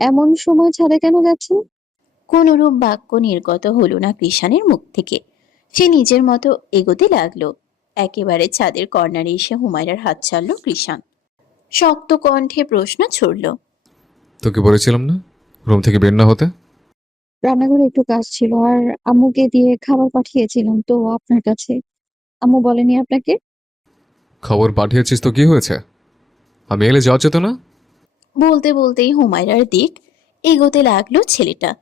এমন সময় ছাদে কেন যাচ্ছেন? কোনরূপ বাক্য নির্গত হলো না কৃষাণের মুখ থেকে। সে নিজের মতো এগোতে লাগলো। একেবারে ছাদের কর্নারে এসে হুমায়রার হাত ছাড়ল কৃষাণ। শক্ত কণ্ঠে প্রশ্ন ছুড়ল। তোকে বলেছিলাম না রুম থেকে বের না হতে? রান্নাঘরে একটু কাজ ছিল আর আম্মুকে দিয়ে খাবার পাঠিয়েছিলাম তো আপনার কাছে। আম্মু বলেনি আপনাকে? খবর পাঠিয়েছিস তো কি হয়েছে? আমি এলে যাওয়া যেত না? বলতে বলতেই হুমায়রার দিক এগোতে লাগলো ছেলেটা।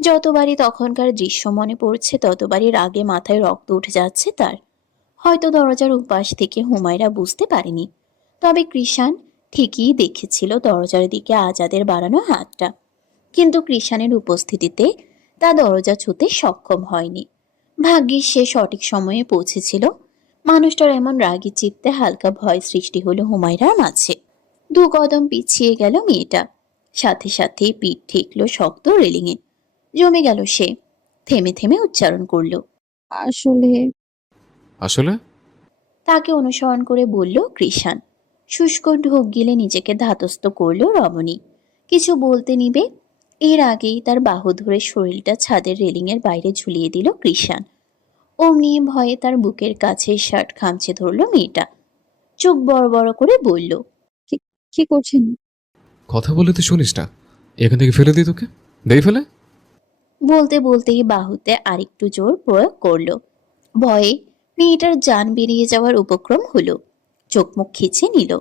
যতবারই তখনকার দৃশ্য মনে পড়ছে ততবারই রাগে মাথায় রক্ত উঠে যাচ্ছে তার। হয়তো দরজার উপাস থেকে হুমায়রা বুঝতে পারেনি, তবে কৃষাণ ঠিকই দেখেছিল দরজার দিকে আজাদের বাড়ানো হাতটা। কিন্তু কৃষাণের উপস্থিতিতে তা দরজা ছুঁতে সক্ষম হয়নি। ভাগ্যিস সে সঠিক সময়ে পৌঁছেছিল। মানুষটার এমন রাগী চিত্তে হালকা ভয় সৃষ্টি হলো হুমায়রার মাঝে। দু কদম পিছিয়ে গেল মেয়েটা। সাথে সাথে পিঠ ঠেকলো শক্ত রেলিংয়ে। জমে গেল সে। থেমে থেমে উচ্চারণ করল। আসলে আসলে? তাকে অনুসরণ করে বলল কৃষাণ। শুষ্ক ঢোক গিলে নিজেকে ধাতস্থ করল রমণী। কিছু বলতে নিবে, এর আগেই তার বাহু ধরে শরীরটা ছাদের রেলিংয়ের বাইরে ঝুলিয়ে দিল কৃষাণ। অমনি ভয়ে তার বুকের কাছে শার্ট খামচে ধরল মেয়েটা। চোখ বড় বড় করে বলল। কি কি করছেন? কথা বলে তো শুনিস না। এখান থেকে ফেলে দিই তোকে। দেই ফেলে। বলতে বলতেই বাহুতে আরেকটু জোর প্রয়োগ করলো। ভয়ে মেয়েটার জান বেরিয়ে যাওয়ার উপক্রম হলো। চোখ মুখ খিচে নিল।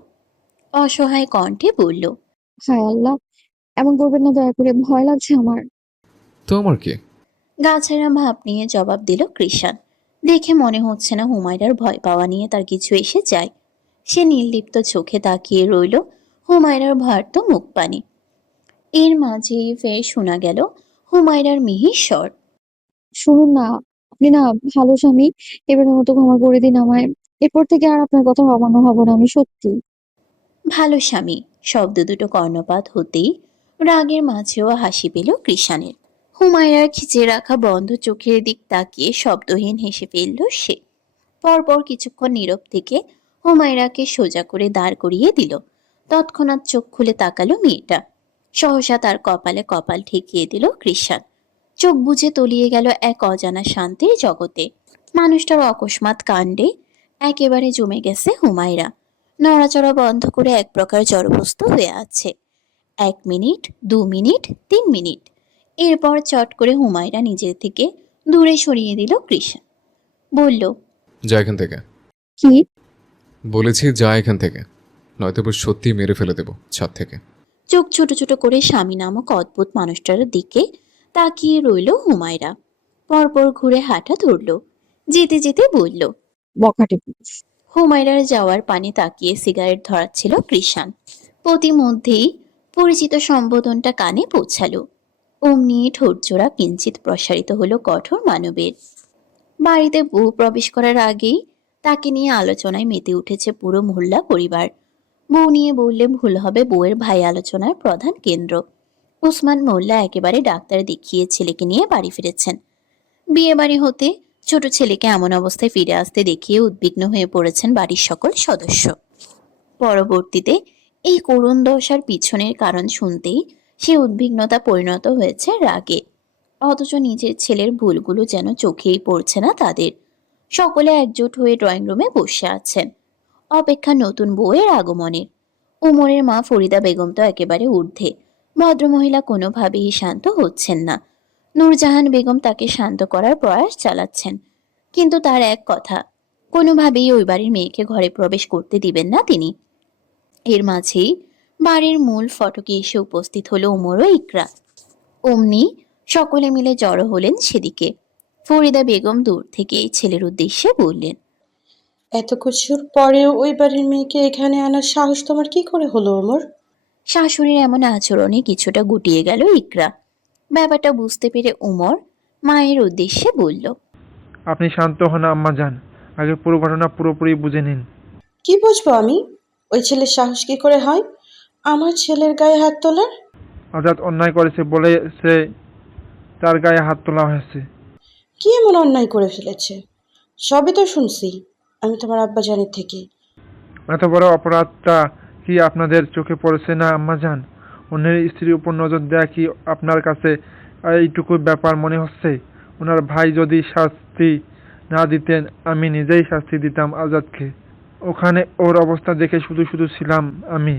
অসহায় কণ্ঠে বলল। হায় আল্লাহ, এমন করবেন না দয়া করে, ভয় লাগছে আমার। তো আমার কি? গাছেরা ভাব নিয়ে জবাব দিল কৃষাণ। দেখে মনে হচ্ছে না হুমায়রার ভয় পাওয়া নিয়ে তার কিছু এসে যায়। সে নির্লিপ্ত চোখে তাকিয়ে রইল হুমায়রার ভার্ত মুখ পানে। এর মাঝেই ফের শোনা গেল হুমায়রার মিহির স্বর। শুনুন না, আপনি না ভালো স্বামী, এবারের মতো ক্ষমা করে দিন আমায়। এরপর থেকে আর আপনার কথা অমান্য হব না, আমি সত্যি। ভালো স্বামী শব্দ দুটো কর্ণপাত হতেই রাগের মাঝেও হাসি পেল কৃষাণের। হুমায়রার খিচে রাখা বন্ধ চোখের দিক তাকিয়ে শব্দহীন হেসে ফেলল সে। পরপর কিছুক্ষণ নীরব থেকে হুমায়রাকে সোজা করে দাঁড় করিয়ে দিল। তৎক্ষণাৎ চোখ খুলে তাকালো মেয়েটা। সহসা তার কপালে কপাল ঠেকিয়ে দিল কৃষাণ। চোখ বুজে তলিয়ে গেল এক অজানা শান্তির জগতে। মানুষটার অকস্মাৎ কাণ্ডে একেবারে জমে গেছে হুমায়রা। নড়াচড়া বন্ধ করে এক প্রকার জড়বস্তু হয়ে আছে। 1 মিনিট, 2 মিনিট, 3 মিনিট। এরপর চট করে হুমায়রা নিজের থেকে দূরে সরিয়ে দিল কৃষাণ। বলল। যা এখান থেকে। কি? বলেছি যা এখান থেকে, নয়তো এবার সত্যি মেরে ফেলে দেবো ছাদ থেকে। চোখ ছোট ছোট করে স্বামী নামক অদ্ভুত মানুষটার দিকে তাকিয়ে রইল হুমায়রা। পরপর ঘুরে হাঁটা ধরল। যেতে যেতে বলল। বখাটে পুরুষ। হুমায়রার যাওয়ার পানে তাকিয়ে সিগারেট ধরাচ্ছিল কৃষাণ। প্রতিমধ্যেই পরিচিত সম্বোধনটা কানে পৌঁছালো। অমনি ঠোঁটজোড়া কিঞ্চিত প্রসারিত হলো কঠোর মানবের। বাড়িতে বউ প্রবেশ করার আগেই তাকে নিয়ে আলোচনায় মেতে উঠেছে পুরো মহল্লা পরিবার। বউ নিয়ে বললে ভুল হবে, বউয়ের ভাই আলোচনার প্রধান কেন্দ্র। উসমান মোল্লা একেবারে ডাক্তার দেখিয়ে ছেলেকে নিয়ে বাড়ি ফিরেছেন। বিয়ে বাড়ি হতে ছোট ছেলেকে এমন অবস্থায় ফিরে আসতে দেখিয়ে উদ্বিগ্ন হয়ে পড়েছেন বাড়ির সকল সদস্য। পরবর্তীতে এই করুণ দশার পিছনের কারণ শুনতেই সে উদ্বিগ্নতা পরিণত হয়েছে রাগে। অথচ নিজের ছেলের ভুলগুলো যেন চোখেই পড়ছে না তাদের। সকলে একজোট হয়ে ড্রয়িং রুমে বসে আছেন, অপেক্ষা নতুন বউয়ের আগমনের। উমরের মা ফরিদা বেগম তো একেবারে ঊর্ধ্বে। ভদ্রমহিলা কোনোভাবেই শান্ত হচ্ছেন না। নূরজাহান বেগম তাকে শান্ত করার প্রয়াস চালাচ্ছেন, কিন্তু তার এক কথা, কোনোভাবেই ওই বাড়ির মেয়েকে ঘরে প্রবেশ করতে দিবেন না তিনি। এর মাঝেই বাড়ির মূল ফটকে এসে উপস্থিত হলো উমর ও ইকরা। অমনি সকলে মিলে জড়ো হলেন সেদিকে। ফরিদা বেগম দূর থেকে ছেলের উদ্দেশ্যে বললেন। এত কিছুর পরেও ওই বাড়ির মেয়েকে এখানে আনার সাহস তোমার কি করে হলো ওমর? শাশুড়ির এমন আচরণে কিছুটা গুটিয়ে গেল ইকরা। ব্যাপারটা বুঝতে পেরে উমর মায়ের উদ্দেশ্যে বলল। আপনি শান্ত হন আম্মা যান, আগে পুরো ঘটনা পুরোপুরি বুঝে নিন। কি বুঝবো আমি? ওই ছেলের সাহস কি করে হয় আমার ছেলের গায়ে হাত তোলার? আজাদ অন্যায় করেছে বলে সে তার গায়ে হাত তোলা হয়েছে। কি এমন অন্যায় করে ফেলেছে? সবই তো শুনছি আমি তোমার আব্বা জানের থেকে। এত বড় অপরাধটা কি আপনাদের চোখে পড়েছে না আম্মাজান? অন্যের স্ত্রীর উপর নজর দেয়া কি আপনার কাছে এইটুকু ব্যাপার মনে হচ্ছে? ওনার ভাই যদি শাস্তি না দিতেন, আমি নিজেই শাস্তি দিতাম আজাদকে। ওখানে ওর অবস্থা দেখে শুধু শুধু ছিলাম আমি।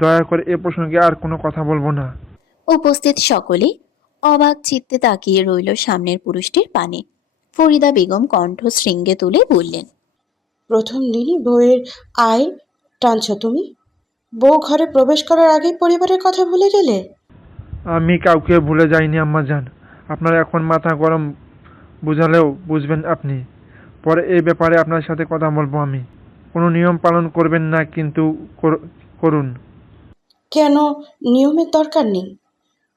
দয়া করে এ প্রসঙ্গে আর কোনো কথা বলবো না। উপস্থিত সকলে অবাক চিত্তে তাকিয়ে রইল সামনের পুরুষটির পানে। ফরিদা বেগম কণ্ঠ শৃঙ্গে তুলে বললেন, প্রথম দিনই বউয়ের আয় টানছ তুমি? বউ ঘরে প্রবেশ করার আগেই পরিবারের কথা ভুলে গেলে? আমি কাউকে ভুলে যাইনি আম্মাজান। আপনার এখন মাথা গরম, বুঝালেও বুঝবেন আপনি। পরে এই ব্যাপারে আপনার সাথে কথা বলবো আমি। কোনো নিয়ম পালন করবেন না কিন্তু করুন। কেন? নিয়মের দরকার নেই।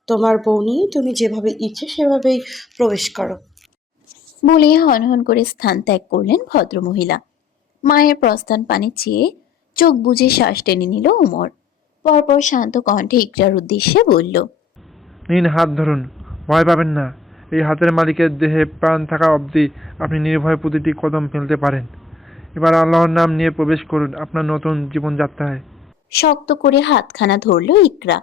তোমার বউ নিয়ে তুমি যেভাবে ইচ্ছে সেভাবেই প্রবেশ করো। বলে হনহন করে স্থান ত্যাগ করলেন ভদ্রমহিলা। মায়ের প্রস্থান পানে চেয়ে চোখ বুজে শ্বাস টেনে নিল উমর। পরপর শান্ত কণ্ঠে ইকরার উদ্দেশ্যে বলল, নিন হাত ধরুন, ভয় পাবেন না। এই হাতের মালিকের দেহে প্রাণ থাকা অবধি আপনি নির্ভয়ে প্রতিটি কদম ফেলতে পারেন। এবার আল্লাহর নাম নিয়ে প্রবেশ করুন আপনার নতুন জীবনযাত্রায়। শক্ত করে হাতখানা ধরল ইকরা।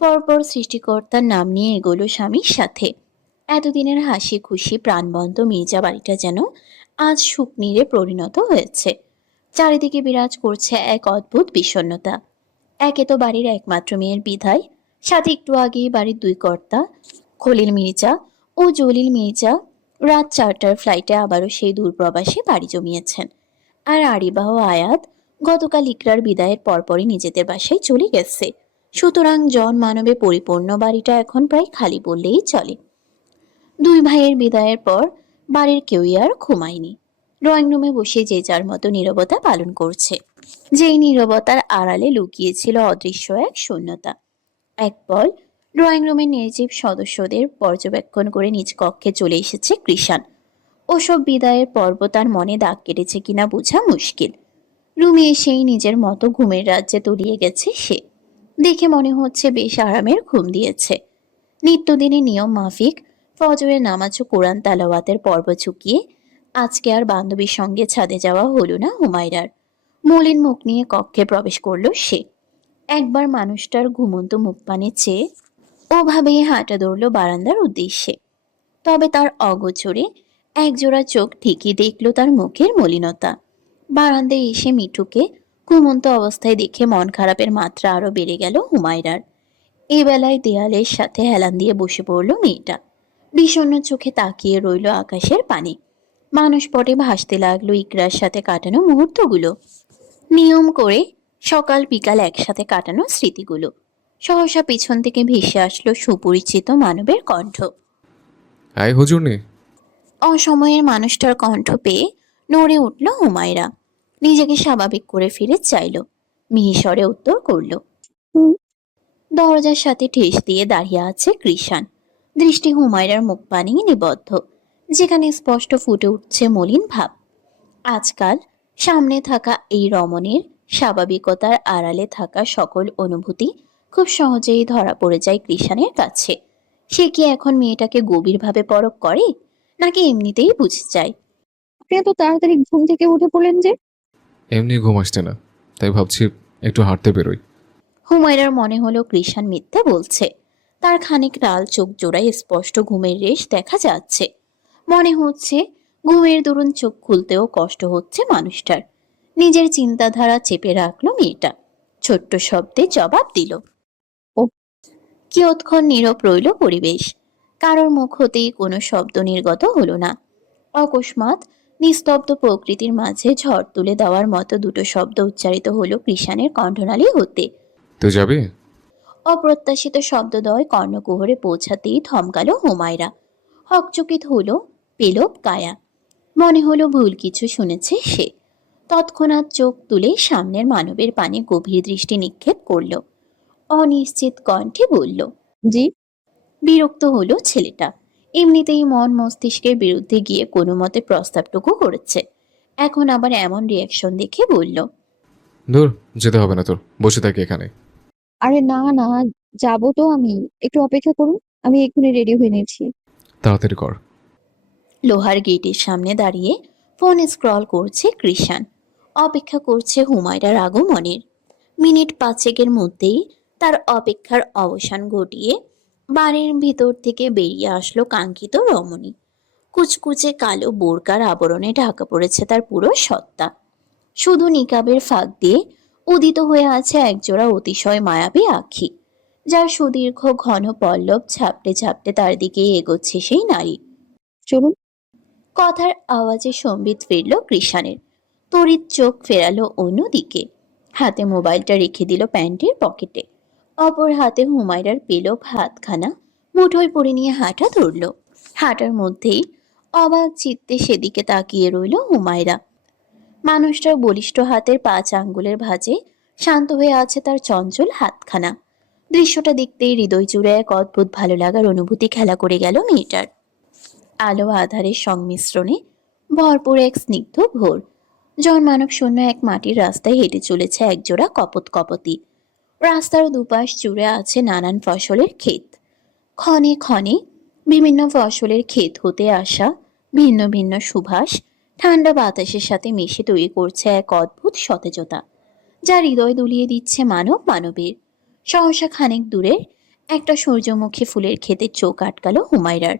পরপর সৃষ্টিকর্তার নাম নিয়ে এগোলো স্বামীর সাথে। এতদিনের হাসি খুশি প্রাণবন্ত মির্জা বাড়িটা যেন আজ শুকনীরে পরিণত হয়েছে। চারিদিকে বিরাজ করছে এক অদ্ভুত বিষণ্ণতা। একে তো বাড়ির একমাত্র মেয়ের বিধায়, সাথে একটু আগেই বাড়ির দুই কর্তা খলিল মির্জা ও জলিল মির্জা রাত 4টার ফ্লাইটে আবারও সেই দূরপ্রবাসে বাড়ি জমিয়েছেন। আর আরিবা ও আয়াত গতকাল ইকরার বিদায়ের পরপরই নিজেদের বাসায় চলে গেছে। সুতরাং জন মানবে পরিপূর্ণ বাড়িটা এখন প্রায় খালি বললেই চলে। দুই ভাইয়ের বিদায়ের পর বাড়ির কেউই আর ঘুমায়নি। ড্রয়িং রুমে বসে যে যার মতো নীরবতা পালন করছে। যেই নীরবতার আড়ালে লুকিয়েছিল অদৃশ্য এক শূন্যতা। এক পল ড্রয়িং রুমের নির্জীব সদস্যদের পর্যবেক্ষণ করে নিজ কক্ষে চলে এসেছে কৃষাণ। ওসব বিদায়ের পর্ব তার মনে দাগ কেটেছে কিনা বোঝা মুশকিল। রুমে এসেই নিজের মতো ঘুমের রাজ্যে তলিয়ে গেছে সে। দেখে মনে হচ্ছে বেশ আরামের ঘুম দিয়েছে। নিত্যদিনের নিয়ম মাফিক ফজরের নামাজ ও কোরআন তালাওয়াতের পর্ব চুকিয়ে আজকে আর বান্ধবীর সঙ্গে ছাদে যাওয়া হলো না হুমায়রার। মলিন মুখ নিয়ে কক্ষে প্রবেশ করলো সে। একবার মানুষটার ঘুমন্ত মুখ পানে চেয়ে ওভাবেই হাঁটা ধরল বারান্দার উদ্দেশ্যে। তবে তার অগোচরে একজোড়া চোখ ঠিকই দেখল তার মুখের মলিনতা। বারান্দায় এসে মিঠুকে ঘুমন্ত অবস্থায় দেখে মন খারাপের মাত্রা আরো বেড়ে গেল হুমায়রার। এ বেলায় দেয়ালের সাথে হেলান দিয়ে বসে পড়ল মেয়েটা। বিষণ্ণ চোখে তাকিয়ে রইল আকাশের পানে। মানুষ পটে ভাসতে লাগলো ইকরার সাথে কাটানো মুহূর্তগুলো। নিয়ম করে সকাল বিকাল একসাথে কাটানো স্মৃতিগুলো। সহসা পিছন থেকে ভেসে আসলো সুপরিচিত মানবের কণ্ঠ। আয় হুজুর নেই। অসময়ের মানুষটার কণ্ঠ পেয়ে নড়ে উঠল হুমায়রা। নিজেকে স্বাভাবিক করে ফিরে চাইল। মিহিস্বরে উত্তর করল। হুম। দরজার সাথে ঠেস দিয়ে দাঁড়িয়ে আছে কৃষাণ। দৃষ্টি হুমায়রার মুখ পানে নিবদ্ধ, যেখানে স্পষ্ট ফুটে উঠছে মলিন ভাব। আজকাল সামনে থাকা এই রমণীর স্বাভাবিকতার আড়ালে থাকা সকল অনুভূতি খুব সহজেই ধরা পড়ে যায় কৃষাণের কাছে। সে কি এখন মেয়েটাকে গভীরভাবে পরখ করে, নাকি এমনিতেই বুঝে যায়? আপনি এত তাড়াতাড়ি ঘুম থেকে উঠে পড়লেন যে? এমনি ঘুম আসছে না, তাই ভাবছি একটু হাঁটতে বেরোই। হুমায়রার মনে হলো কৃষাণ মিথ্যে বলছে। তার খানিক লাল চোখ জোড়ায় স্পষ্ট ঘুমের রেশ দেখা যাচ্ছে। মনে হচ্ছে ঘুমের দরুন চোখ খুলতেও কষ্ট হচ্ছে মানুষটার। নিজের চিন্তাধারা চেপে রাখলো মেয়েটা। ছোট্ট শব্দে জবাব দিল। ও। কিয়ৎক্ষণ নীরব রইল পরিবেশ। কারোর মুখ হতেই কোনো শব্দ নির্গত হলো না। অকস্মাৎ নিস্তব্ধ প্রকৃতির মাঝে ঝড় তুলে দেওয়ার মতো দুটো শব্দ উচ্চারিত হলো কৃষাণের কণ্ঠনালী হতে। তুই যাবি? অপ্রত্যাশিত শব্দদ্বয় কর্ণকুহরে পৌঁছাতেই থমকালো হুমায়রা। হকচকিত হলো পেলব কায়া। মনে হলো ভুল কিছু শুনেছে সে। তৎক্ষণাৎ চোখ তুলে সামনের মানবের পানে গভীর দৃষ্টি নিক্ষেপ করল। অনিশ্চিত কণ্ঠে বলল, জি। বিরক্ত হলো ছেলেটা। এমনিতেই মন মস্তিষ্কের বিরুদ্ধে গিয়ে কোনো মতে প্রস্তাবটুকু করেছে, এখন আবার এমন রিয়াকশন দেখে বলল, দূর, যেতে হবে না তোর, বসে থাকি এখানে। আরে না না, যাবো তো আমি। একটু অপেক্ষা করুন, আমি এক্ষুনি রেডি হয়ে নিয়েছি। তাড়াতাড়ি কর। লোহার গেটের সামনে দাঁড়িয়ে ফোন স্ক্রল করছে কৃষাণ। অপেক্ষা করছে হুমায়রার আগমনের। মিনিট পাঁচেকের মধ্যেই তার অপেক্ষার অবসান ঘটিয়ে বাড়ির ভিতর থেকে বেরিয়ে আসলো কাঙ্ক্ষিত রমণী। কুচকুচে কালো বোরকার আবরণে ঢাকা পড়েছে তার পুরো সত্তা। শুধু নিকাবের ফাঁক দিয়ে উদিত হয়ে আছে একজোড়া অতিশয় মায়াবী আখি, যার সুদীর্ঘ ঘন পল্লব ঝাপটে ঝাপটে তার দিকে এগোচ্ছে সেই নারী। চলুন। কথার আওয়াজে সম্বিত ফিরল কৃষাণের। তড়িৎ চোখ ফেরালো অন্যদিকে। হাতে মোবাইলটা রেখে দিল প্যান্টের পকেটে। অপর হাতে হুমায়রার পেলব হাতখানা মুঠোয় পড়ে নিয়ে হাঁটা ধরল। হাঁটার মধ্যেই অবাক চিত্তে সেদিকে তাকিয়ে রইল হুমায়রা। মানুষটার বলিষ্ঠ হাতের 5 আঙ্গুলের ভাঁজে শান্ত হয়ে আছে তার চঞ্চল হাতখানা। দৃশ্যটা দেখতেই হৃদয় জুড়ে এক অদ্ভুত ভালো লাগার অনুভূতি খেলা করে গেল মেয়েটার। আলো আধারের সংমিশ্রণে ভরপুর এক স্নিগ্ধ ভোর। জনমানব শূন্য এক মাটির রাস্তায় হেঁটে চলেছে একজোড়া কপত কপতি। রাস্তার দুপাশ জুড়ে আছে নানান ফসলের ক্ষেত। ক্ষণে ক্ষণে বিভিন্ন ফসলের ক্ষেত হতে আসা ভিন্ন ভিন্ন সুবাস ঠান্ডা বাতাসের সাথে মিশে তৈরি করছে এক অদ্ভুত সতেজতা, যা হৃদয় দুলিয়ে দিচ্ছে মানব মানবের। সহসা খানিক দূরের একটা সূর্যমুখী ফুলের ক্ষেতে চোখ আটকালো হুমায়রার।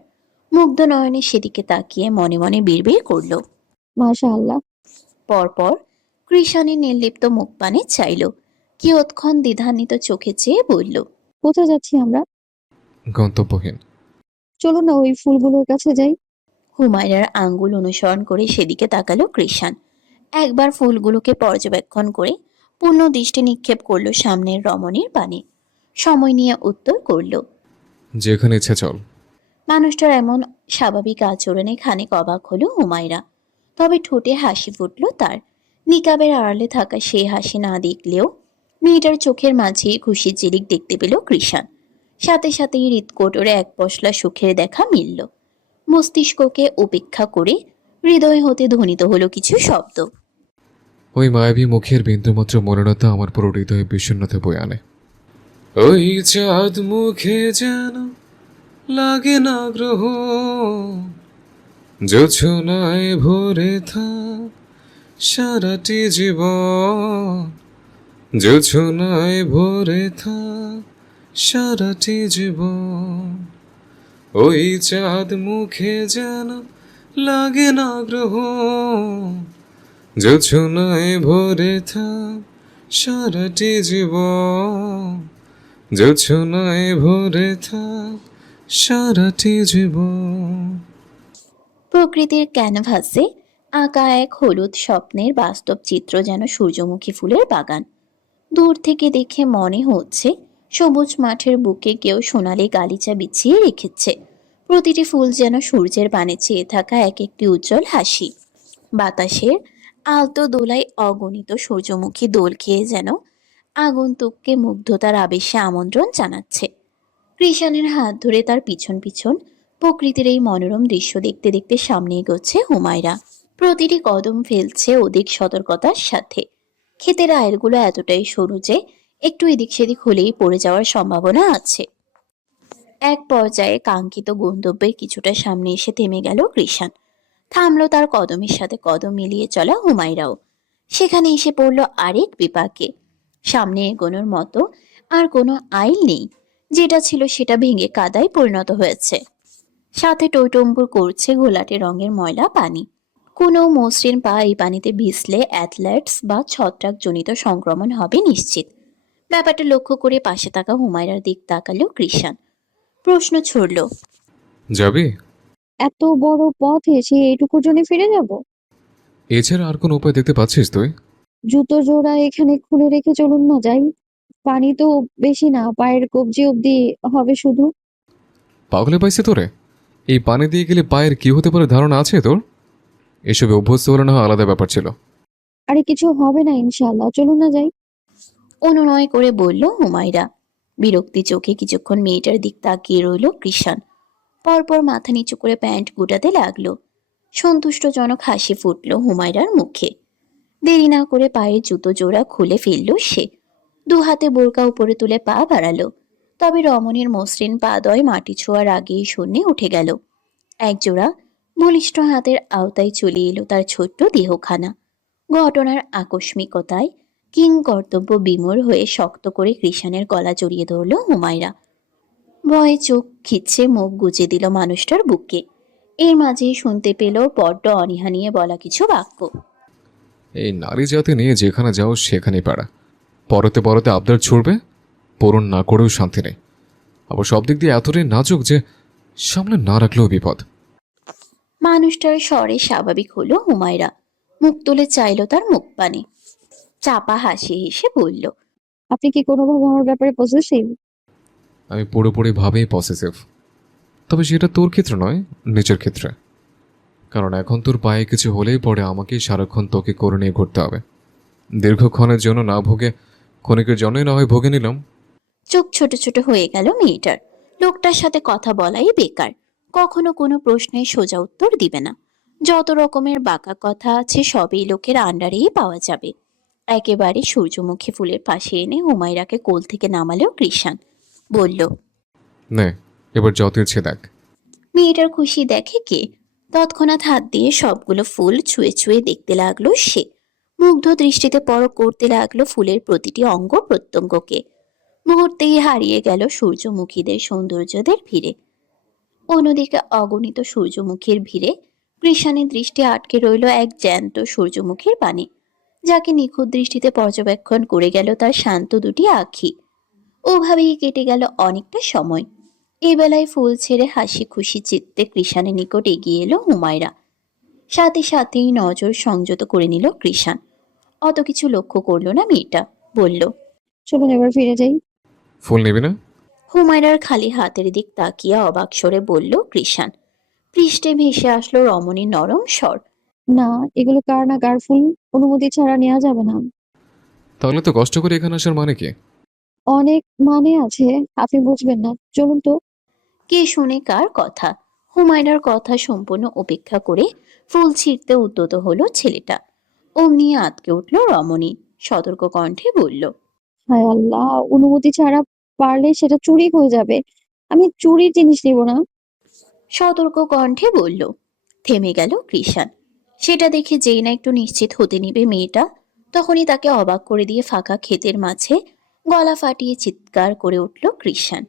মুগ্ধ নয়নে সেদিকে তাকিয়ে মনে মনে বিড়বিড় করল। মাশাআল্লাহ। পরপর কৃষাণের নির্লিপ্ত মুখ পানে চাইল। কিয়ৎক্ষণ দ্বিধান্বিত চোখে চেয়ে বলল, কোথায় যাচ্ছি আমরা? গন্তব্যহীন। চলুন না ওই ফুলগুলোর কাছে যাই। হুমায়রার আঙ্গুল অনুসরণ করে সেদিকে তাকালো কৃষাণ। একবার ফুলগুলোকে পর্যবেক্ষণ করে পূর্ণ দৃষ্টি নিক্ষেপ করলো সামনের রমণীর পানে। সময় নিয়ে উত্তর করল। যেখানে ইচ্ছে চল। মানুষটার এমন স্বাভাবিক আচরণে খানিক অবাক হলো হুমায়রা। তবে ঠোঁটে হাসি ফুটল তার। নিকাবের আড়ালে থাকা সেই হাসি না দেখলেও মেয়েটার চোখের মাঝে খুশির ঝিলিক দেখতে পেল কৃষাণ। সাথে সাথেই হৃৎকোটরে এক পশলা সুখের দেখা মিলল। মস্তিষ্ককে উপেক্ষা করে হৃদয় হতে ধ্বনিত হলো কিছু শব্দ। ওই মায়াবী মুখের বিন্দুমাত্র মলিনতা আমার পুরো হৃদয়ে বিষণ্ণতা বয়ে আনে। ওই চাঁদ মুখে যেন লাগে না গ্রহ, জোছনায় ভরে থাক সারাটি জীবন, জোছনায় ভরে থাক সারাটি জীবন। ওই চাঁদ মুখে যেন লাগে না গ্রহ, জোছনায় ভরে থাক সারাটি জীবন, জোছনায় ভরে থাক সারাটি জীবন। প্রকৃতির ক্যানভাসে আঁকা এক হলুদ স্বপ্নের বাস্তব চিত্র যেন সূর্যমুখী ফুলের বাগান। দূর থেকে দেখে মনে হচ্ছে সবুজ মাঠের বুকে কেউ সোনালি গালিচা বিছিয়ে রেখেছে। প্রতিটি ফুল যেন সূর্যের পানে চেয়ে থাকা এক একটি উজ্জ্বল হাসি। বাতাসের আলতো দোলায় অগণিত সূর্যমুখী দোল খেয়ে যেন আগন্তুককে মুগ্ধতার আবেশে আমন্ত্রণ জানাচ্ছে। কৃষাণের হাত ধরে তার পিছন পিছন প্রকৃতির এই মনোরম দৃশ্য দেখতে দেখতে সামনে এগোচ্ছে হুমায়রা। প্রতিটি কদম ফেলছে অধিক সতর্কতার সাথে। ক্ষেতের আয়েরগুলো এতটাই সরু যে একটু এদিক সেদিক হলেই পড়ে যাওয়ার সম্ভাবনা আছে। এক পর্যায়ে কাঙ্ক্ষিত গন্তব্যের কিছুটা সামনে এসে থেমে গেল কৃষাণ। থামলো তার কদমের সাথে কদম মিলিয়ে চলা হুমায়রাও। সেখানে এসে পড়ল আরেক বিপাকে। সামনে এগোনোর মতো আর কোনো আইল নেই। যেটা ছিল সেটা ভেঙে কাদায় পরিণত হয়েছে। সাথে টইটম্বুর করছে ঘোলাটে রঙের ময়লা পানি। কোনো মসৃণ পা এই পানিতে ভিজলে অ্যাথলেটস বা ছত্রাকজনিত সংক্রমণ হবে নিশ্চিত। ব্যাপারটা লক্ষ্য করে পাশে থাকা হুমায়রার দিক তাকালো কৃষাণ। প্রশ্ন ছুড়ল, যাবি? এত বড় পথ এসে এইটুকুর জন্য ফিরে যাব? এছাড়া আর কোনো উপায় দেখতে পাচ্ছিস তুই? জুতো জোড়া এখানে খুলে রেখে চলুন না যাই। পানি তো বেশি না, পায়ের কবজি অবধি হবে শুধু। পাগলে পাইছে তোরে? এই পানি দিয়ে গেলে পায়ের কি হতে পারে ধারণা আছে তোর? এসবে অভ্যস্ত হলে না হয় আলাদা ব্যাপার ছিল। আরে কিছু হবে না ইনশাআল্লাহ, চলুন না যাই। অনুনয় করে বলল হুমায়রা। বিরক্তি চোখে কিছুক্ষণ মেয়েটার দিক তাকিয়ে রইল কৃষাণ। পরপর মাথা নিচু করে প্যান্ট গুটাতে লাগলো। সন্তুষ্টজনক হাসি ফুটল হুমায়রার মুখে। দেরি না করে পায়ের জুতো জোড়া খুলে ফেলল সে। দু হাতে বোরকা উপরে তুলে পা বাড়ালো। তবে রমণীর মসৃণ পাদয় মাটি ছোঁয়ার আগেই শূন্যে উঠে গেল। একজোড়া বলিষ্ঠ হাতের আওতায় চলে এলো তার ছোট্ট দেহখানা। ঘটনার আকস্মিকতায় কিং কর্তব্য বিমূঢ় হয়ে শক্ত করে কৃষাণের গলা জড়িয়ে ধরল হুমায়রা। ভয়ে চোখ খিচ্ছে মুখ গুজে দিল মানুষটার বুকে। এর মাঝেই শুনতে পেল বড্ড অনীহা নিয়ে বলা কিছু বাক্য। এই নারী জাতি নিয়ে যেখানে যাও সেখানেই পারা। পরতে পরতে আবদার ছুড়বে, পূরণ না করেও শান্তি নেই। আবার সব দিক দিয়ে এতটাই নাজুক যে সামনে না রাখলেও বিপদ। মানুষটার স্বরে স্বাভাবিক হলো হুমায়রা। মুখ তুলে চাইল তার মুখ পানে। চাপা হাসি হেসে বলল, আপনি কি কোনোভাবে আমার ব্যাপারে পজেসিভ? আমি পুরোপুরি ভাবেই পসেসিভ। তবে সেটা তোর ক্ষেত্রে নয়, নিজের ক্ষেত্রে। কারণ এখন তোর পায়ে কিছু হলেই পরে আমাকেই সারাক্ষণ তোকে করে নিয়ে ঘুরতে হবে। দীর্ঘক্ষণের জন্য না ভোগে ক্ষণিকের জন্যই না হয় ভোগে নিলাম। চোখ ছোট ছোট হয়ে গেল মেয়েটার। লোকটার সাথে কথা বলাই বেকার। কখনো কোনো প্রশ্নের সোজা উত্তর দিবে না। যত রকমের বাঁকা কথা আছে সবই লোকের আন্ডারেই পাওয়া যাবে। একেবারে সূর্যমুখী ফুলের পাশে এনে হুমায়রাকে কোল থেকে নামালো কৃষাণ। বলল, নে, এবার যত ইচ্ছে দেখ। মেয়েটার খুশি দেখে কে? তৎক্ষণাৎ হাত দিয়ে সবগুলো ফুল ছুঁয়ে ছুঁয়ে দেখতে লাগলো সে। মুগ্ধ দৃষ্টিতে পরখ করতে লাগলো ফুলের প্রতিটি অঙ্গ প্রত্যঙ্গকে। মুহূর্তেই হারিয়ে গেল সূর্যমুখীদের সৌন্দর্যদের ভিড়ে। অন্যদিকে অগণিত সূর্যমুখীর ভিড়ে কৃষাণের দৃষ্টি আটকে রইল এক জ্যান্ত সূর্যমুখীর পানে, যাকে নিখুঁত দৃষ্টিতে পর্যবেক্ষণ করে গেল তার শান্ত দুটি আঁখি। ওভাবেই কেটে গেল অনেকটা সময়। এ বেলায় ফুল ছেড়ে হাসি খুশি চিত্তে কৃষাণের নিকট এগিয়ে এলো হুমায়রা। সাথে সাথেই নজর সংযত করে নিল কৃষাণ। অত কিছু লক্ষ্য করলো না মেয়েটা। বলল, চলুন এবার ফিরে যাই। ফুল নিবি না? হুমায়রার খালি হাতের দিক তাকিয়ে অবাক স্বরে বলল কৃষাণ। পৃষ্ঠে ভেসে আসলো রমণীর নরম স্বর। না, এগুলো কার না কার ফুল, অনুমতি ছাড়া নেওয়া যাবে না। তাহলে তো কষ্ট করে এখানে আসার মানে কি? অনেক মানে আছে, আপনি বুঝবেন না। চলুন তো। কে শুনে কার কথা? হুমায়রার কথা সম্পূর্ণ উপেক্ষা করে ফুল ছিঁড়তে উদ্যত হলো ছেলেটা। অমনি আঁতকে উঠল রমণী। সতর্ক কণ্ঠে বলল, হায় আল্লাহ, অনুমতি ছাড়া পারলে সেটা চুরি হয়ে যাবে। আমি চুরির জিনিস নিব না। সতর্ক কণ্ঠে বলল। থেমে গেল কৃষাণ। সেটা দেখে যেই না একটু নিশ্চিত হতে নিবে মেয়েটা, তখনই তাকে অবাক করে দিয়ে ফাঁকা ক্ষেতের মাঝে গলা ফাটিয়ে চিৎকার করে উঠল কৃষাণ।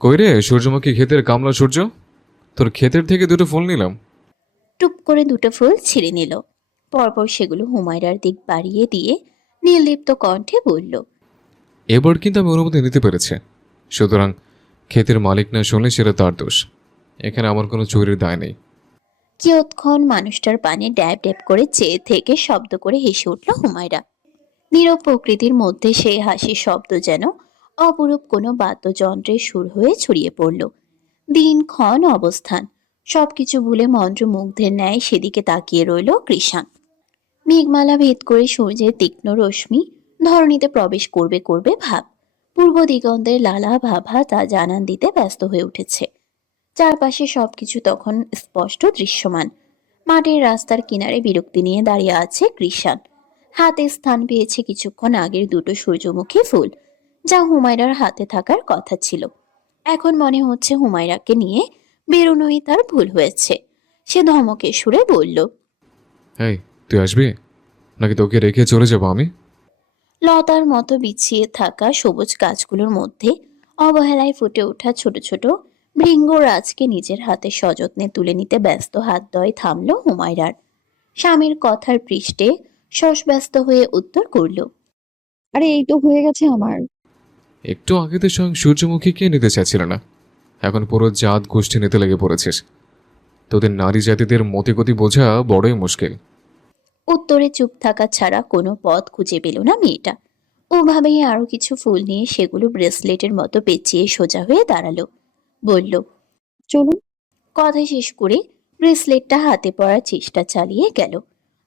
কই রে সূর্যমুখী ক্ষেতের কামলা সূর্য, তোর ক্ষেতের থেকে দুটো ফুল নিলাম। টুপ করে দুটো ফুল ছিঁড়ে নিল। পরপর সেগুলো হুমায়রার দিক বাড়িয়ে দিয়ে নির্লিপ্ত কণ্ঠে বলল, এবার কিন্তু আমি অনুমতি নিতে পেরেছি, সুতরাং ক্ষেতের মালিক না শুনলে সেটা তার দোষ। এখানে আমার কোনো চুরির দায় নেই। কিয়ৎক্ষণ মানুষটার পানে ড্যাব ড্যাব করে চেয়ে থেকে শব্দ করে হেসে উঠল হুমায়রা। নীরব প্রকৃতির মধ্যে সেই হাসির শব্দ যেন অপরূপ কোনো বাদ্যযন্ত্রের সুর হয়ে ছড়িয়ে পড়ল। দিনক্ষণ অবস্থান সবকিছু ভুলে মন্ত্রমুগ্ধের ন্যায় সেদিকে তাকিয়ে রইল কৃষাণ। মেঘমালা ভেদ করে সূর্যের তীক্ষ্ণ রশ্মি ধরণীতে প্রবেশ করবে করবে ভাব। পূর্ব দিগন্তের লালা ভাভা তা জানান দিতে ব্যস্ত হয়ে উঠেছে। চারপাশে সবকিছু তখন স্পষ্ট দৃশ্যমান। মাটির রাস্তার কিনারে বিরক্তি নিয়ে দাঁড়িয়ে আছে কৃষাণ। হাতে স্থান পেয়েছে কিছুক্ষণ আগের দুটো সূর্যমুখী ফুল, যা হুমায়রার হাতে থাকার কথা ছিল। এখন মনে হচ্ছে হুমায়রাকে নিয়ে বেরোনোই তার ভুল হয়েছে। সে ধমকে সুরে বলল, এই, তুই আসবি নাকি তোকে রেখে চলে যাবো আমি? লতার মতো বিছিয়ে থাকা সবুজ গাছগুলোর মধ্যে অবহেলায় ফুটে ওঠা ছোট ছোট ভৃঙ্গরাজকে নিজের হাতে সযত্নে তুলে নিতে ব্যস্ত হাতদ্বয় থামল হুমায়রার। স্বামীর কথার পৃষ্ঠে শশব্যস্ত হয়ে উত্তর করল, আরে এই তো হয়ে গেছে আমার। একটু আগে তো স্বয়ং সূর্যমুখী কে নিতে চাচ্ছিল না, এখন পুরো জাত গোষ্ঠী নিতে লেগে পড়েছিস। তোদের নারী জাতিদের মতিগতি বোঝা বড়ই মুশকিল। উত্তরে চুপ থাকা ছাড়া কোনো পথ খুঁজে পেল না মেয়েটা। ওভাবেই আরো কিছু ফুল নিয়ে সেগুলো ব্রেসলেটের মতো পেঁচিয়ে সোজা হয়ে দাঁড়ালো। বলল, চলুন। কথা শেষ করে ব্রেসলেটটা হাতে পড়ার চেষ্টা চালিয়ে গেল।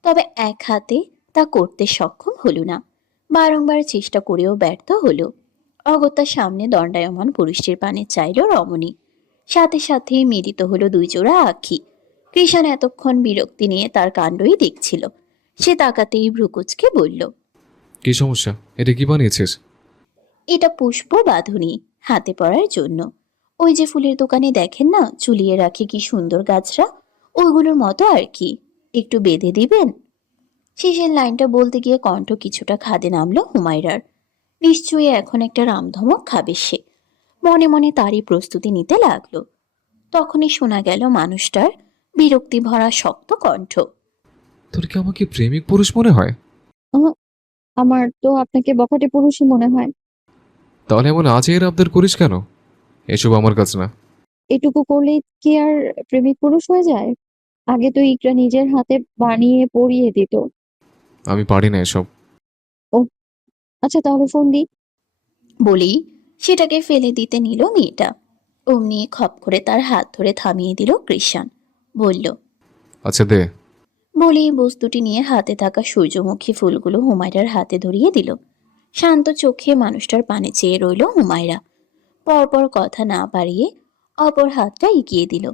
তবে এক হাতে তা করতে সক্ষম হলো না। বারংবার চেষ্টা করেও ব্যর্থ হলো। অগত্যা সামনে দণ্ডায়মান পুরুষটির পানে চাইল রমণী। সাথে সাথে মিলিত হলো দুই জোড়া আঁখি। কৃষাণ এতক্ষণ বিরক্তি নিয়ে তার কাণ্ডই দেখছিল। সে তাকাতেই ভ্রুকুচকে বলল, কি সমস্যা? এটা কি বানিয়েছিস? এটা পুষ্প বাঁধুনি, হাতে পরার জন্য। ওই যে ফুলের দোকানে দেখেন না ঝুলিয়ে রাখে কি সুন্দর গাছরা, ওইগুলোর মতো আর কি। একটু বেঁধে দিবেন? শেষের লাইনটা বলতে গিয়ে কণ্ঠ কিছুটা খাদে নামলো হুমায়রার। নিশ্চয়ই এখন একটা রামধমক খাবে সে। মনে মনে তারই প্রস্তুতি নিতে লাগলো। তখনই শোনা গেল মানুষটার বিরক্তি ভরা শক্ত কণ্ঠ। তোর কি আমাকে প্রেমিক পুরুষ মনে হয়? আহ, আমার তো আপনাকে বখাটে পুরুষই মনে হয়। তাহলে এমন আজের আবদার করিস কেন? এসব আমার কাছে না। এটুকু করলেই কি আর প্রেমিক পুরুষ হয়ে যায়? আগে তো ইকরা নিজের হাতে বানিয়ে পরিয়ে দিত। আমি পারি না এসব। ও আচ্ছা, তাহলে ফোন দিই। বলেই সেটাকে ফেলে দিতে নিল মেয়েটা। অমনি খপ করে তার হাত ধরে থামিয়ে দিল কৃষাণ। বলল, আচ্ছা দে। বলেই বস্তুটি নিয়ে হাতে থাকা সূর্যমুখী ফুলগুলো হুমায়রার হাতে ধরিয়ে দিল। শান্ত চোখে মানুষটার পানে চেয়ে রইল হুমায়রা। পরপর কথা না বাড়িয়ে অপর হাতটা এগিয়ে দিল।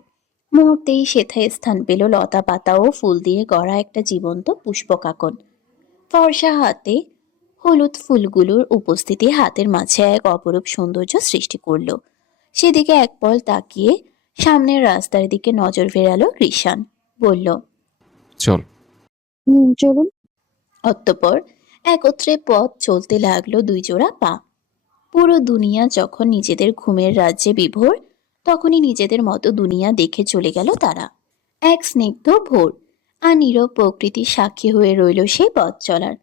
মুহূর্তেই সেথায় স্থান পেল লতা পাতা ও ফুল দিয়ে গড়া একটা জীবন্ত পুষ্পকাকন। ফর্সা হাতে হলুদ ফুলগুলোর উপস্থিতি হাতের মাঝে এক অপরূপ সৌন্দর্য সৃষ্টি করল। সেদিকে এক পল তাকিয়ে সামনের রাস্তার দিকে নজর ফেরালো কৃষাণ। বলল, চল। চলুন। অতঃপর একত্রে পথ চলতে লাগলো দুই জোড়া পা। পুরো দুনিয়া যখন নিজেদের ঘুমের রাজ্যে বিভোর, তখনই নিজেদের মতো দুনিয়া দেখে চলে গেল তারা। এক স্নিগ্ধ ভোর আর নীরব প্রকৃতির সাক্ষী হয়ে রইল সেই পথ চলার,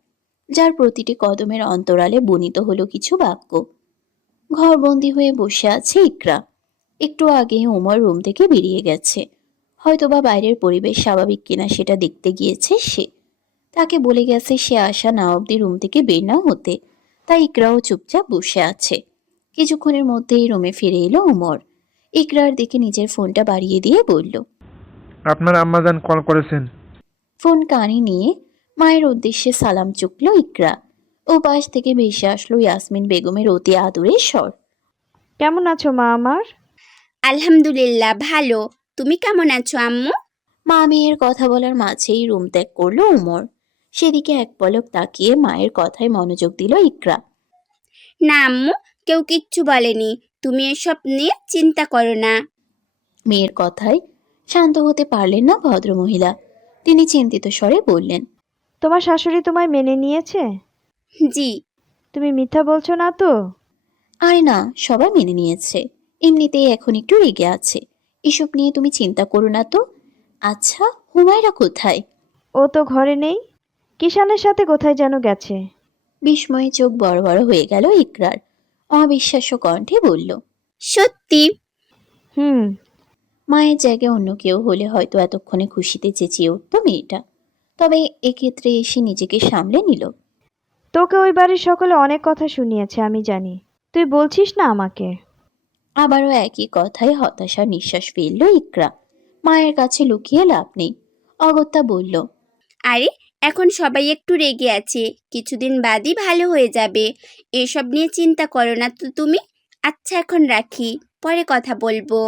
যার প্রতিটি কদমের অন্তরালে বনিত হলো কিছু বাক্য। ঘরবন্দি হয়ে বসে আছে ইকরা। একটু আগে উমর রুম থেকে বেরিয়ে গেছে। হয়তোবা বাইরের পরিবেশ স্বাভাবিক কিনা সেটা দেখতে গিয়েছে সে। তাকে বলে গেছে সে আসা না অব্দি রুম থেকে বের না হতে। তাই ইকরাও চুপচাপ বসে আছে। কিছুক্ষণের মধ্যেই রুমে ফিরে এলো উমর। ইকরার দিকে নিজের ফোনটা বাড়িয়ে দিয়ে বলল, আপনার আম্মাজান কল করেছেন। ফোন কানে নিয়ে মায়ের উদ্দেশ্যে সালাম চুকলো ইকরা। ও পাশ থেকে ভেসে আসলো ইয়াসমিন বেগমের অতি আদুরে স্বর। কেমন আছো মা আমার? আলহামদুলিল্লাহ ভালো। তুমি কেমন আছো আম্মু? মা মেয়ের কথা বলার মাঝেই রুম ত্যাগ করলো উমর। সেদিকে এক পলক তাকিয়ে মায়ের কথায় মনোযোগ দিল ইকরা। না আম্মু, কেউ কিচ্ছু বলেনি। তুমি এসব নিয়ে চিন্তা করো না। মেয়ের কথায় শান্ত হতে পারলেন না ভদ্রমহিলা। তিনি চিন্তিত স্বরে বললেন, তোমার শাশুড়ি তোমায় মেনে নিয়েছে? জি। তুমি মিথ্যা বলছো না তো? আরে না, সবাই মেনে নিয়েছে। এমনিতেই এখন একটু রেগে আছে। এসব নিয়ে তুমি চিন্তা করো না তো। আচ্ছা, হুমায়রা কোথায়? ও তো ঘরে নেই, কিষানের সাথে কোথায় যেন গেছে। বিস্ময়ে চোখ বড় বড় হয়ে গেল ইকরার। অবিশ্বাস্য কণ্ঠে বলল, সত্যি? হুম। মায়ের জায়গায় অন্য কেউ হলে হয়তো এতক্ষণে খুশিতে চেঁচিয়ে উঠত মেয়েটা। তবে এক্ষেত্রে এসে নিজেকে সামলে নিল। তোকে ওই বাড়ির সকলে অনেক কথা শুনিয়েছে, আমি জানি। তুই বলছিস না আমাকে? আবারও একই কথায় হতাশার নিঃশ্বাস ফেলল ইকরা। মায়ের কাছে লুকিয়ে লাভ নেই। অগত্যা বলল, আরে এখন সবাই একটু রেগে আছে, কিছুদিন বাদই ভালো হয়ে যাবে। এসব নিয়ে চিন্তা করো না তো তুমি। আচ্ছা এখন রাখি, পরে কথা বলবো।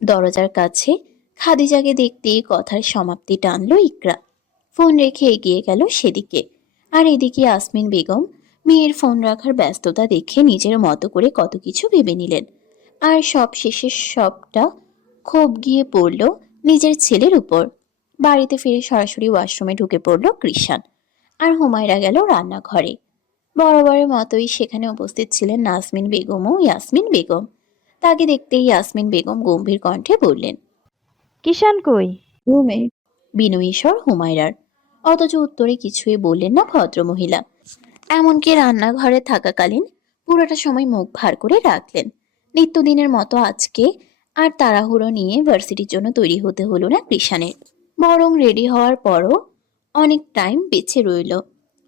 দরজার কাছে খাদিজাকে দেখতেই কথার সমাপ্তি টানলো ইকরা। ফোন রেখে এগিয়ে গেল সেদিকে। আর এদিকে ইয়াসমিন বেগম মেয়ের ফোন রাখার ব্যস্ততা দেখে নিজের মতো করে কত কিছু ভেবে নিলেন। আর সব শেষে সবটা ক্ষোভ গিয়ে পড়ল নিজের ছেলের উপর। বাড়িতে ফিরে সরাসরি ওয়াশরুমে ঢুকে পড়ল কৃষাণ। আর হুমায়রা গেল রান্নাঘরে। বরাবরের মতোই সেখানে উপস্থিত ছিলেন নাজমিন বেগম ও ইয়াসমিন বেগম। তাকে দেখতেই ইয়াসমিন বেগম গম্ভীর কণ্ঠে বললেন, কিষান কই? রুমে। বিনয়ী স্বর হুমায়রার। অথচ উত্তরে কিছুই বললেন না ভদ্রমহিলা। এমনকি রান্নাঘরে থাকাকালীন পুরোটা সময় মুখ ভার করে রাখলেন। নিত্যদিনের মতো আজকে আর তাড়াহুড়ো নিয়ে ভার্সিটির জন্য তৈরি হতে হলো না কৃষাণের। বরং রেডি হওয়ার পরও অনেক টাইম বেঁচে রইল,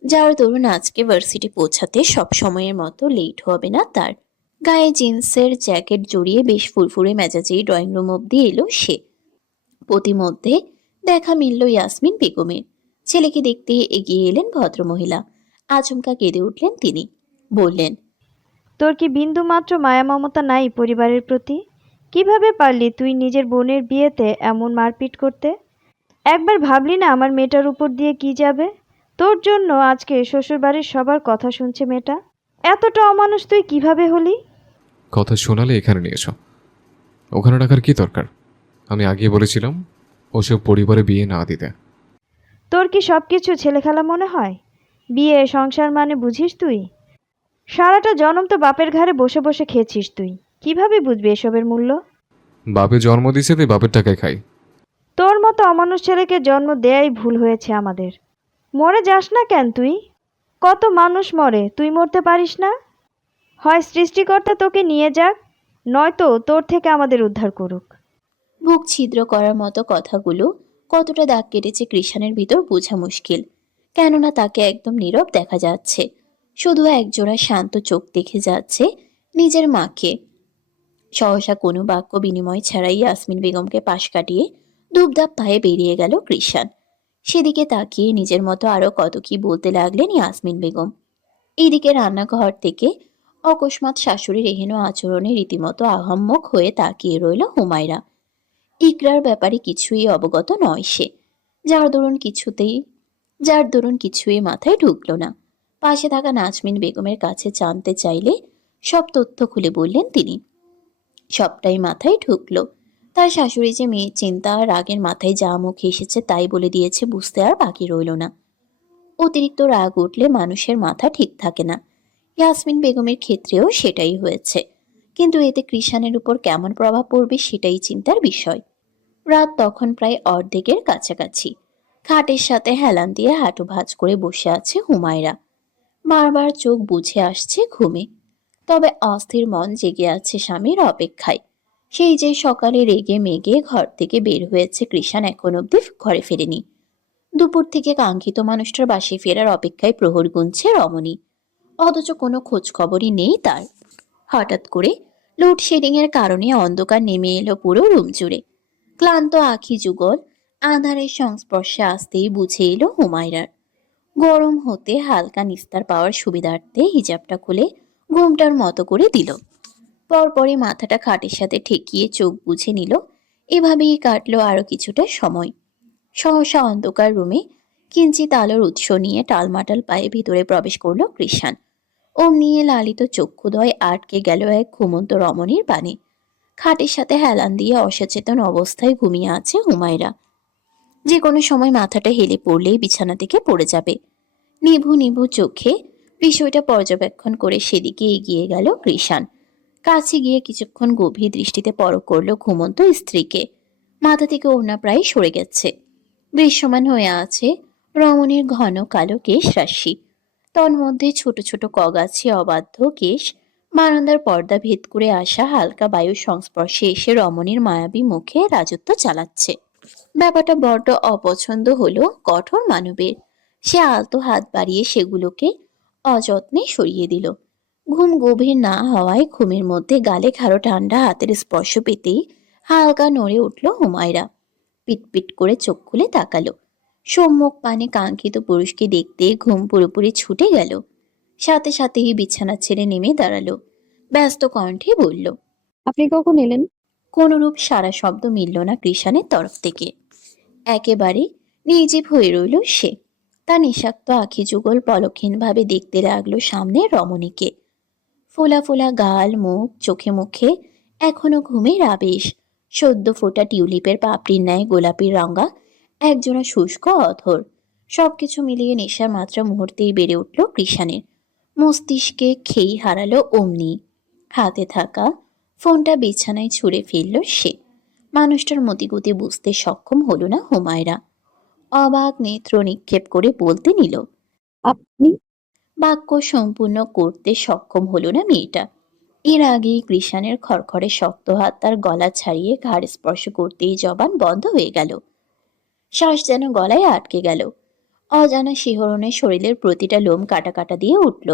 যার দরুন আজকে ভার্সিটি পৌঁছাতে সব সময়ের মতো লেট হবে না তার। গায়ে জিন্সের জ্যাকেট জড়িয়ে বেশ ফুরফুরে মেজাজেই ড্রয়িং রুম অব্দি এলো সে। প্রতিমধ্যে দেখা মিলল ইয়াসমিন বেগমের। ছেলেকে দেখতে এগিয়ে এলেন ভদ্রমহিলা। আচমকা কেঁদে উঠলেন তিনি। বললেন, তোর কি বিন্দু মাত্র মায়া মমতা নাই পরিবারের প্রতি? কিভাবে পারলি তুই নিজের বোনের বিয়েতে এমন মারপিট করতে? একবার ভাবলি না আমার মেয়েটার উপর দিয়ে কি যাবে? তোর জন্য আজকে শ্বশুরবাড়ির সবার কথা শুনছে মেয়েটা। এতটা অমানুষ তুই কিভাবে হলি? কথা শোনালে এখানে নিয়ে এসো। ওখানে রাখার কি দরকার? আমি আগে বলেছিলাম ওসব পরিবারে বিয়ে না দিতে। তোর কি সব কিছু ছেলেখেলা মনে হয়? বিয়ে সংসার মানে বুঝিস তুই? সারাটা জনম তো বাপের ঘাড়ে বসে বসে খেয়েছিস তুই। কিভাবে বুঝবি এসবের মূল্য? বাপে জন্ম দিছে তাই বাপের টাকায় খাই। তোর মতো অমানুষ ছেলেকে জন্ম দেয়াই ভুল হয়েছে আমাদের। মরে যাস না কেন তুই? কত মানুষ মরে, তুই মরতে পারিস না? হয় সৃষ্টিকর্তা তোকে নিয়ে যাক, নয়তো তোর থেকে আমাদের উদ্ধার করুক। বুক ছিদ্র করার মতো কথাগুলো কতটা দাগ কেটেছে কৃষাণের ভিতর বোঝা মুশকিল। কেননা তাকে একদম নীরব দেখা যাচ্ছে, শুধু একজোড়া শান্ত চোখ দেখে যাচ্ছে নিজের মাকে। সহসা কোনো বাক্য বিনিময় ছাড়াই ইয়াসমিন বেগমকে পাশ কাটিয়ে দুবদাব পায়ে বেরিয়ে গেল কৃষাণ। সেদিকে তাকিয়ে নিজের মতো আরো কত কি বলতে লাগলেন ইয়াসমিন বেগম। এইদিকে রান্নাঘর থেকে অকস্মাৎ শাশুড়ির এহেন আচরণে রীতিমতো আহাম্মক হয়ে তাকিয়ে রইল হুমায়রা। ইকরার ব্যাপারে কিছুই অবগত নয় সে, যার দরুন কিছুই মাথায় ঢুকলো না। পাশে থাকা নাজমিন বেগমের কাছে জানতে চাইলে সব তথ্য খুলে বললেন তিনি। সবটাই মাথায় ঢুকলো। তার শাশুড়ি যে মেয়ের চিন্তা আর রাগের মাথায় যা মুখে এসেছে তাই বলে দিয়েছে, বুঝতে আর বাকি রইল না। অতিরিক্ত রাগ উঠলে মানুষের মাথা ঠিক থাকে না। ইয়াসমিন বেগমের ক্ষেত্রেও সেটাই হয়েছে, কিন্তু এতে কৃষাণের উপর কেমন প্রভাব পড়বে সেটাই চিন্তার বিষয়। রাত তখন প্রায় অর্ধেকের কাছাকাছি। খাটের সাথে হেলান দিয়ে হাঁটু ভাঁজ করে বসে আছে হুমায়রা। বারবার চোখ বুজে আসছে ঘুমে, তবে অস্থির মন জেগে আছে স্বামীর অপেক্ষায়। সেই যে সকালে রেগে মেগে ঘর থেকে বের হয়েছে, কৃষাণ এখন অব্দি ঘরে ফেরেনি। দুপুর থেকে কাঙ্ক্ষিত মানুষটার বাসে ফেরার অপেক্ষায় প্রহর গুনছে রমণী, অথচ কোনো খোঁজ খবরই নেই তার। হঠাৎ করে লোডশেডিং এর কারণে অন্ধকার নেমে এলো পুরো রুম জুড়ে। ক্লান্ত আঁখি যুগল আঁধারের সংস্পর্শে আসতেই বুঝে এলো হুমায়রার। গরম হতে হালকা নিস্তার পাওয়ার সুবিধার্থে হিজাবটা খুলে ঘুমটার মতো করে দিল। পরপরই মাথাটা খাটের সাথে ঠেকিয়ে চোখ বুঝে নিল। এভাবেই কাটলো আরো কিছুটা সময়। সহসা অন্ধকার রুমে কিঞ্চিত আলোর উৎস নিয়ে টালমাটাল পায়ে ভিতরে প্রবেশ করলো কৃষাণ। নিয়ে লালিত চক্ষুদ্বয় আটকে গেল এক ঘুমন্ত রমণীর পানে। খাটের সাথে হেলান দিয়ে অসচেতন অবস্থায় ঘুমিয়ে আছে হুমায়রা। যে কোনো সময় মাথাটা হেলে পড়লেই বিছানা থেকে পড়ে যাবে। নিভু নিভু চোখে বিষয়টা পর্যবেক্ষণ করে সেদিকে এগিয়ে গেল কৃষাণ। কাছে গিয়ে কিছুক্ষণ গভীর দৃষ্টিতে পরখ করলো ঘুমন্ত স্ত্রীকে। মাথা থেকে ওড়না প্রায় সরে গেছে। দৃশ্যমান হয়ে আছে রমণীর ঘন কালো কেশ রাশি। তন্মধ্যে ছোট ছোট কগাছি অবাধ্য কেশ বারান্দার পর্দা ভেদ করে আসা হালকা বায়ুর সংস্পর্শে এসে রমণীর মায়াবী মুখে রাজত্ব চালাচ্ছে। ব্যাপারটা বড্ড অপছন্দ হলো কঠোর মানবের। সে আলতো হাত বাড়িয়ে সেগুলোকে অযত্নে সরিয়ে দিল। ঘুম গভীর না হওয়ায় ঘুমের মধ্যে গালে খাড়ো ঠান্ডা হাতের স্পর্শ পেতেই হালকা নড়ে উঠল হুমায়রা। পিটপিট করে চোখ খুলে তাকালো। সম্মুখ পানে কাঙ্ক্ষিত পুরুষকে দেখতে ঘুম পুরোপুরি ছুটে গেল। সাথে সাথেই বিছানা ছেড়ে নেমে দাঁড়ালো। ব্যস্ত কণ্ঠে বলল। আপনি কখন এলেন? কোনরূপ সারা শব্দ মিলল না কৃষাণের তরফ থেকে। একেবারে নির্জীব হয়ে রইল সে। তার নিঃশাক্ত আখি যুগল পলকহীনভাবে দেখতে লাগলো সামনে রমণীকে। ফোলা ফোলা গাল, মুখ, চোখে মুখে এখনো ঘুমের আবেশ। সদ্য ফোটা টিউলিপের পাপড়ির ন্যায় গোলাপি রঙা একজোড়া শুষ্ক অধর। সবকিছু মিলিয়ে নেশার মাত্রা মুহূর্তেই বেড়ে উঠল কৃষাণের। মস্তিষ্কে খেই হারালো অমনি। হাতে থাকা ফোনটা বিছানায় ছুঁড়ে ফেলল সে। মানুষটার মতিগতি বুঝতে সক্ষম হলো না হুমায়রা। অবাক নেত্র নিক্ষেপ করে বলতে নিল। আপনি? বাক্য সম্পূর্ণ করতে সক্ষম হলো না মেয়েটা। এর আগেই কৃষাণের খড়খড়ে শক্ত হাত তার গলা ছাড়িয়ে ঘাড় স্পর্শ করতেই জবান বন্ধ হয়ে গেল। শ্বাস যেন গলায় আটকে গেল। অজানা শিহরণে শরীরের প্রতিটা লোম কাটা কাটা দিয়ে উঠল।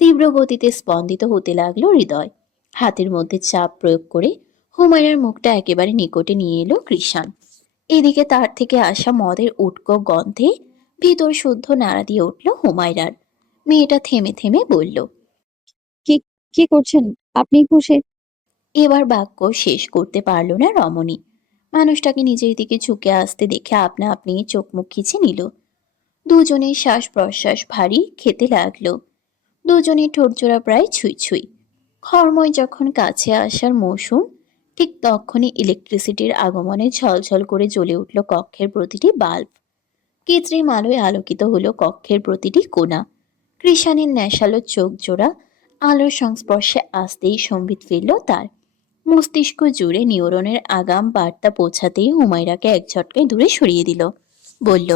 তীব্র গতিতে স্পন্দিত হতে লাগলো হৃদয়। হাতের মধ্যে চাপ প্রয়োগ করে হুমায়রার মুখটা একেবারে নিকটে নিয়ে এলো কৃষাণ। এদিকে তার থেকে আসা মদের উটকো গন্ধে ভিতর শুদ্ধ নাড়া দিয়ে উঠল হুমায়রার। মেয়েটা থেমে থেমে বলল। কি কি করছেন আপনি? বসে? এবার বাক্য শেষ করতে পারল না রমণী। মানুষটাকে নিজের দিকে ঝুঁকে আসতে দেখে আপনা আপনি চোখ মুখ খিচে নিল। দুজনের শ্বাস প্রশ্বাস ভারী খেতে লাগলো। দুজনের ঠোঁটজোড়া প্রায় ছুঁই ছুঁই। খরময় যখন কাছে আসার মৌসুম, ঠিক তখনই ইলেকট্রিসিটির আগমনে ঝলঝল করে জ্বলে উঠল কক্ষের প্রতিটি বাল্ব। কৃত্রিম আলোয় আলোকিত হলো কক্ষের প্রতিটি কোণা। কৃষাণের নেশালো চোখ জোড়া আলোর সংস্পর্শে আসতেই সম্বিত ফিরল তার। মস্তিষ্ক জুড়ে নিউরনের আগাম বার্তা পৌঁছাতেই হুমায়রাকে এক ঝটকায় দূরে সরিয়ে দিল। বলল,